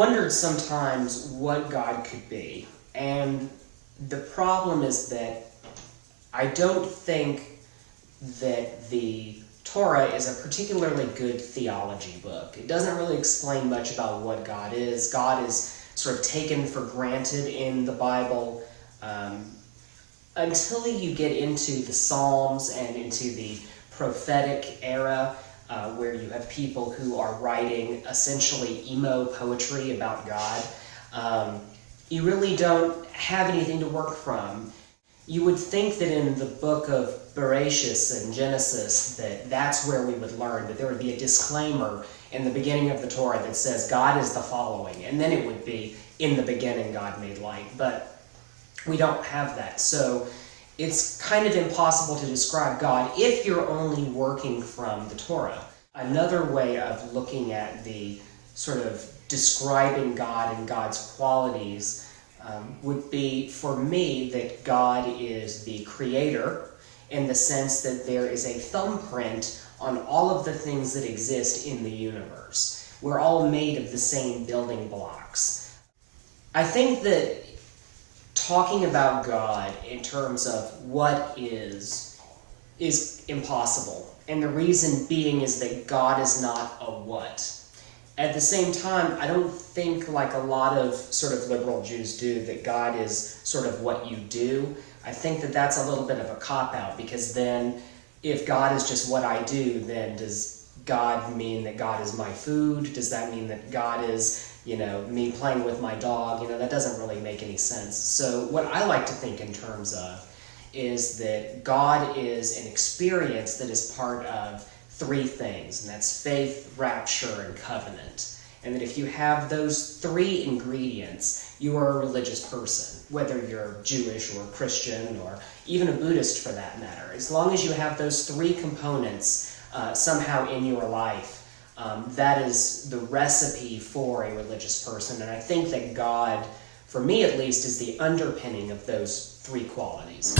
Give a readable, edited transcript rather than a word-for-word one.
wondered sometimes what God could be, and the problem is that I don't think that the Torah is a particularly good theology book. It doesn't really explain much about what God is. God is sort of taken for granted in the Bible until you get into the Psalms and into the prophetic era, where you have people who are writing essentially emo poetry about God. You really don't have anything to work from. You would think that in the book of Bereshit and Genesis that's where we would learn, that there would be a disclaimer in the beginning of the Torah that says God is the following, and then it would be, in the beginning God made light. But we don't have that, so it's kind of impossible to describe God if you're only working from the Torah. Another way of looking at the sort of describing God and God's qualities would be, for me, that God is the creator, in the sense that there is a thumbprint on all of the things that exist in the universe. We're all made of the same building blocks. I think that talking about God in terms of what is impossible. And the reason being is that God is not a what. At the same time, I don't think, like a lot of sort of liberal Jews do, that God is sort of what you do. I think that that's a little bit of a cop-out, because then if God is just what I do, then does God mean that God is my food? Does that mean that God is, me playing with my dog? That doesn't really make any sense. So what I like to think in terms of is that God is an experience that is part of three things, and that's faith, rapture, and covenant. And that if you have those three ingredients, you are a religious person, whether you're Jewish or Christian or even a Buddhist for that matter. As long as you have those three components somehow in your life, that is the recipe for a religious person. And I think that God, for me at least, is the underpinning of those three qualities.